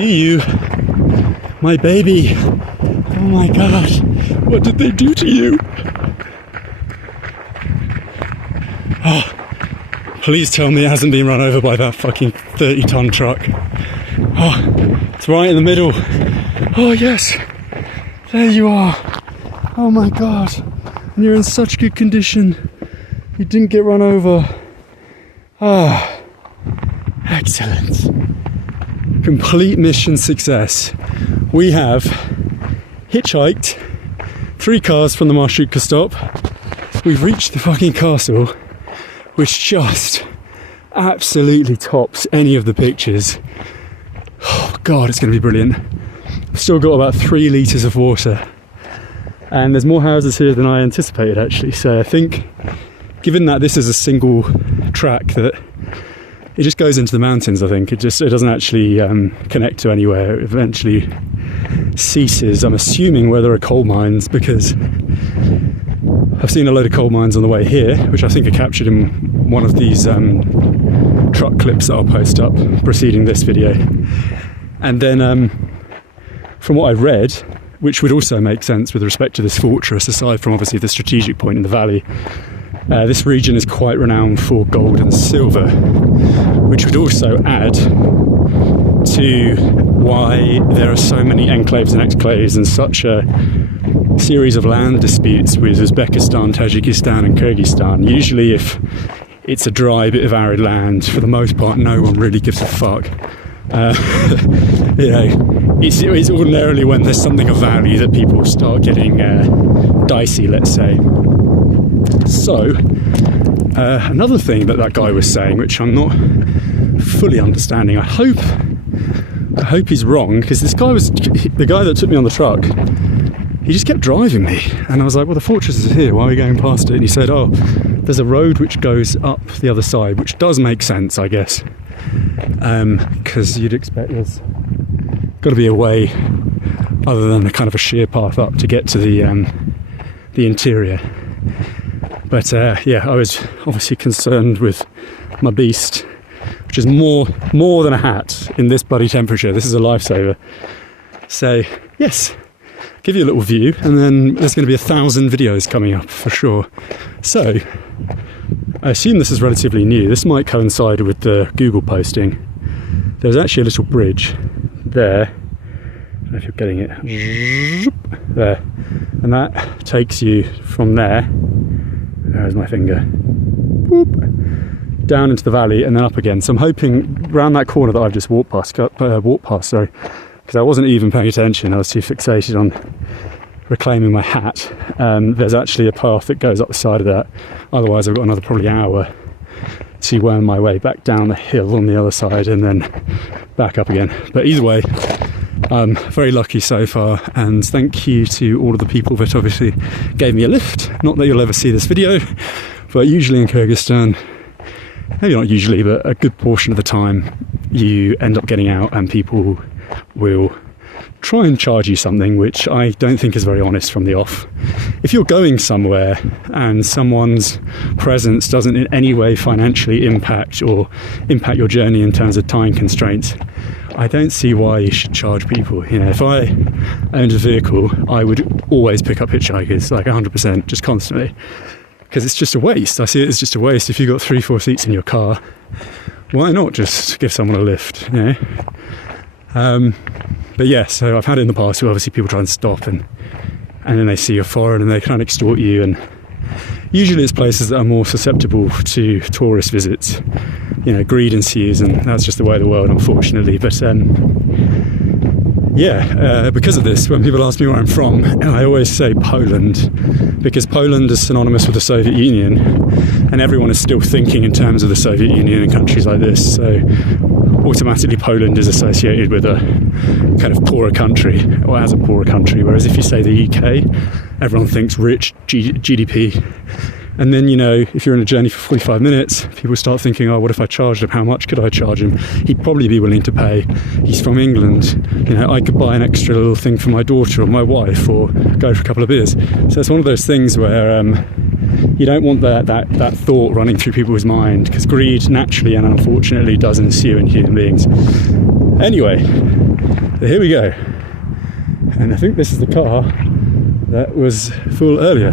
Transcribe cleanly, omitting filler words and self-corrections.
See you, my baby. Oh my god, what did they do to you? Oh, please tell me it hasn't been run over by that fucking 30-ton truck. Oh, it's right in the middle. Oh yes, there you are. Oh my god, and you're in such good condition. You didn't get run over. Ah, excellent. Complete mission success. We have hitchhiked 3 cars from the Marshutka stop. We've reached the fucking castle, which just absolutely tops any of the pictures. Oh god, it's going to be brilliant. I've still got about 3 litres of water, and there's more houses here than I anticipated actually, so I think given that this is a single track that it just goes into the mountains, I think it doesn't actually connect to anywhere. It eventually ceases, I'm assuming, where there are coal mines, because I've seen a load of coal mines on the way here, which I think are captured in one of these truck clips that I'll post up preceding this video. And then from what I've read, which would also make sense with respect to this fortress, aside from obviously the strategic point in the valley, this region is quite renowned for gold and silver, which would also add to why there are so many enclaves and exclaves and such a series of land disputes with Uzbekistan, Tajikistan and Kyrgyzstan. Usually if it's a dry bit of arid land, for the most part no one really gives a fuck. You know, it's ordinarily when there's something of value that people start getting dicey, let's say. So, another thing that guy was saying, which I'm not fully understanding, I hope he's wrong, because this guy was, the guy that took me on the truck, he just kept driving me, and I was like, well, the fortress is here, why are we going past it? And he said, oh, there's a road which goes up the other side, which does make sense, I guess, because you'd expect there's got to be a way other than a kind of a sheer path up to get to the interior. But yeah, I was obviously concerned with my beast, which is more than a hat in this bloody temperature. This is a lifesaver. So yes, give you a little view, and then there's going to be 1,000 videos coming up for sure. So I assume this is relatively new. This might coincide with the Google posting. There's actually a little bridge there. I don't know if you're getting it. There. And that takes you from there. There's my finger. Boop, down into the valley and then up again. So I'm hoping round that corner that I've just walked past, because I wasn't even paying attention. I was too fixated on reclaiming my hat. There's actually a path that goes up the side of that. Otherwise I've got another probably hour to worm my way back down the hill on the other side and then back up again. But either way, I'm very lucky so far, and thank you to all of the people that obviously gave me a lift. Not that you'll ever see this video, but usually in Kyrgyzstan, maybe not usually, but a good portion of the time you end up getting out and people will try and charge you something, which I don't think is very honest from the off. If you're going somewhere and someone's presence doesn't in any way financially impact your journey in terms of time constraints, I don't see why you should charge people. You know, if I owned a vehicle, I would always pick up hitchhikers, like 100%, just constantly, because it's just a waste. I see it as just a waste. If you've got 3-4 seats in your car, why not just give someone a lift, you know? But yeah, so I've had it in the past where obviously people try and stop and then they see you're foreign and they try and extort you, and usually it's places that are more susceptible to tourist visits. You know, greed ensues, and that's just the way of the world, unfortunately. But yeah, because of this, when people ask me where I'm from, I always say Poland, because Poland is synonymous with the Soviet Union, and everyone is still thinking in terms of the Soviet Union and countries like this, so automatically Poland is associated with a kind of poorer country, or as a poorer country, whereas if you say the UK, everyone thinks rich, GDP. And then, you know, if you're on a journey for 45 minutes, people start thinking, oh, what if I charged him? How much could I charge him? He'd probably be willing to pay. He's from England. You know, I could buy an extra little thing for my daughter or my wife, or go for a couple of beers. So it's one of those things where you don't want that thought running through people's mind, because greed naturally and unfortunately does ensue in human beings. Anyway, So here we go. And I think this is the car that was full earlier.